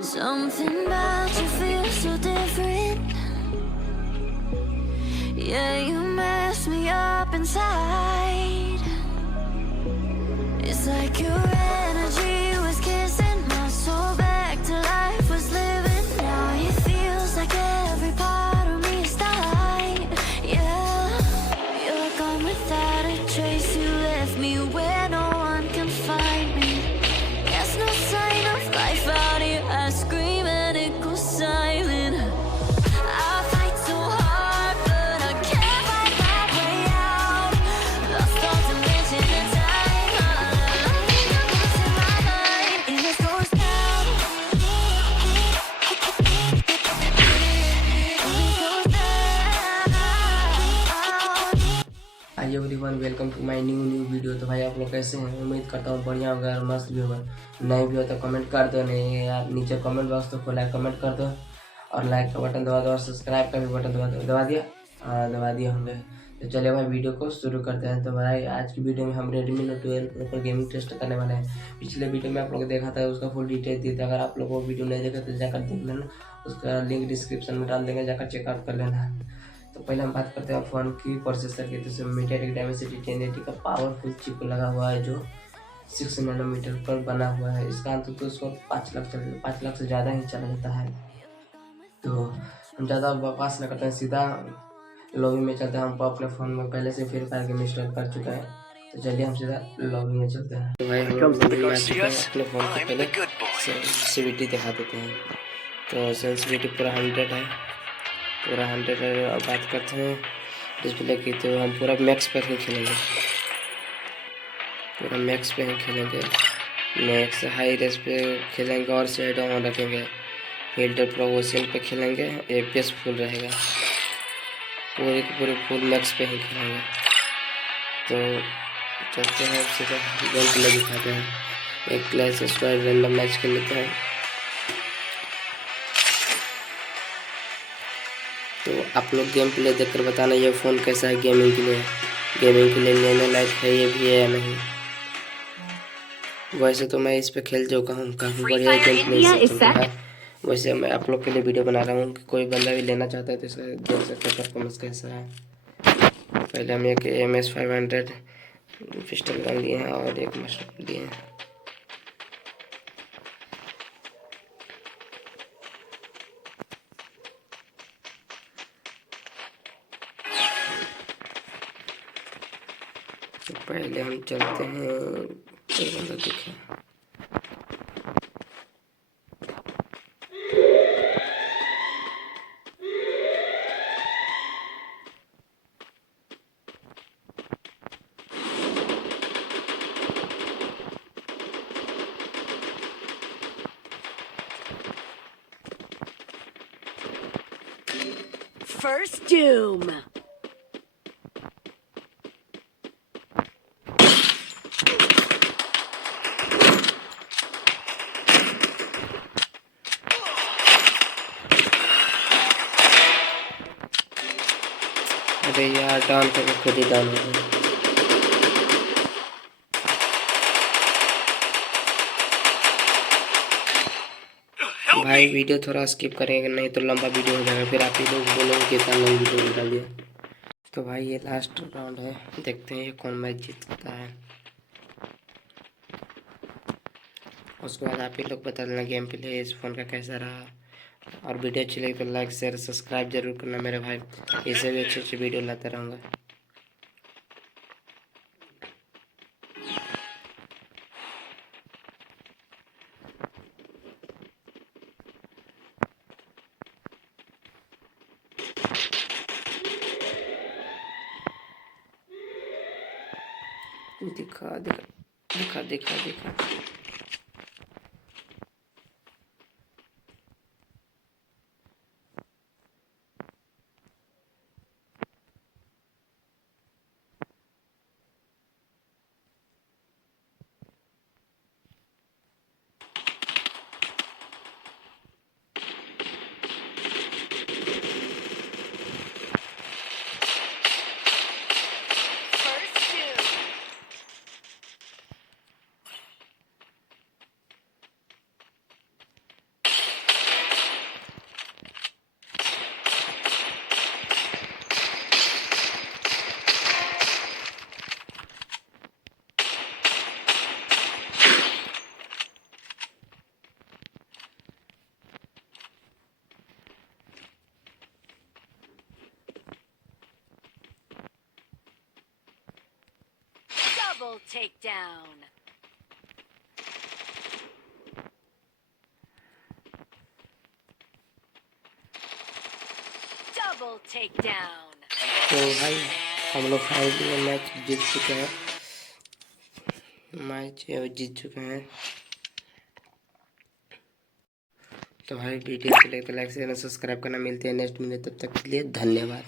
Something about you feels so different. Yeah, you mess me up inside. It's like your energy was kissing my soul back to life, was living. Now it feels like every part of me is dying. Yeah, you're gone without a trace. You left me where no one can find me. There's no sign of life out here. I scream and it goes silent. I fight so hard, but I can't find my way out. Lost all dimension and time. I think I'm losing my mind. And it goes down. Hi everyone, welcome to my new video. तो भाई आप लोग कैसे हैं? उम्मीद करता हूँ बढ़िया होगा और मस्त भी होगा। नहीं भी हो तो कमेंट कर दो, नहीं यार नीचे कमेंट बॉक्स तो खोला है, कमेंट कर दो और लाइक का बटन दबा दो और सब्सक्राइब का भी बटन दबा दो। दबा दिया? हाँ दबा दिया होंगे। तो चलिए भाई वीडियो को शुरू करते हैं। तो भाई आज की वीडियो में हम Redmi Note 12 Pro पर गेमिंग टेस्ट करने वाले हैं। पिछले वीडियो में आप लोग देखा था, उसका फुल डिटेल दिया था। अगर आप लोग वो वीडियो नहीं देखा तो जाकर देख लेना, उसका लिंक डिस्क्रिप्शन में डाल देंगे, जाकर चेकआउट कर लेना। तो पहले हम बात करते हैं फ़ोन की प्रोसेसर की। तो मीडियाटेक डायमेंसिटी 1080 का पावरफुल चिप लगा हुआ है, जो 6 नैनोमीटर पर बना हुआ है। इसका अंत तो उसको 5 लाख से ज़्यादा ही चला जाता है। तो हम ज़्यादा बकवास न करते हैं, सीधा लॉबी में चलते हैं। हम अपने फ़ोन में पहले से फ्री फायर गेम इंस्टॉल कर चुका है, तो चलिए हम सीधा लॉबी में चलते हैं। तो भाई हम लॉबी में आ चुके हैं। अपने फ़ोन को पहले सेंसिटिविटी दिखा देते हैं। तो सेंसिटिविटी पूरा 100 है, पूरा 100 है। अब बात करते हैं डिस्प्ले की, तो हम पूरा मैक्स पर ही खेलेंगे, पूरा मैक्स पे ही खेलेंगे। मैक्स हाई रेस पे खेलेंगे और शेडो ऑन रखेंगे। फिल्टर प्रोपोर्शन पे खेलेंगे, एपीएस फुल रहेगा। पूरे के पूरे फुल मैक्स पे ही खेलेंगे। तो चलते हैं सीधा गेम प्ले दिखाते हैं। एक क्लैश स्क्वाड रैंडम मैच खेल लेते हैं। तो आप लोग गेम प्ले देखकर बताना ये फ़ोन कैसा है गेमिंग के लिए। गेमिंग के लिए लेने लायक है ये भी है या नहीं। वैसे तो मैं इस पे खेल चुका हूँ, काफ़ी बढ़िया गेम प्ले चलता है। वैसे मैं आप लोग के लिए वीडियो बना रहा हूँ कि कोई बंदा भी लेना चाहता है तो इसे देख सकते हैं परफॉर्मेंस कैसा है। पहले हम एक MS-500 पिस्टल गन लिए हैं और एक मशरूम लिए हैं। तो पहले हम चलते हैं, कोई बंदा दिखे। First Doom. अरे यार डाउन करके खुद ही डाउन हो गया। भाई वीडियो थोड़ा स्किप करेंगे, नहीं तो लंबा वीडियो हो जाएगा, फिर आप ही लोग बोलोगे कि इतना लंबा वीडियो डाल दिया। तो भाई ये लास्ट राउंड है, देखते हैं ये कौन मैच जीतता है। उसके बाद आप ही लोग बता देना गेम प्ले इस फ़ोन का कैसा रहा। और वीडियो अच्छी लगी तो लाइक शेयर सब्सक्राइब जरूर करना मेरे भाई, इससे भी अच्छी वीडियो लाता रहूँगा। दिखा दिखा दिखा दिखा दिखा takedown. Double takedown. तो भाई हम लोग फाइनली मैच जीत चुके हैं, तो भाई वीडियो को लाइक शेयर सब्सक्राइब करना। मिलते हैं नेक्स्ट वीडियो, तब तक के लिए धन्यवाद।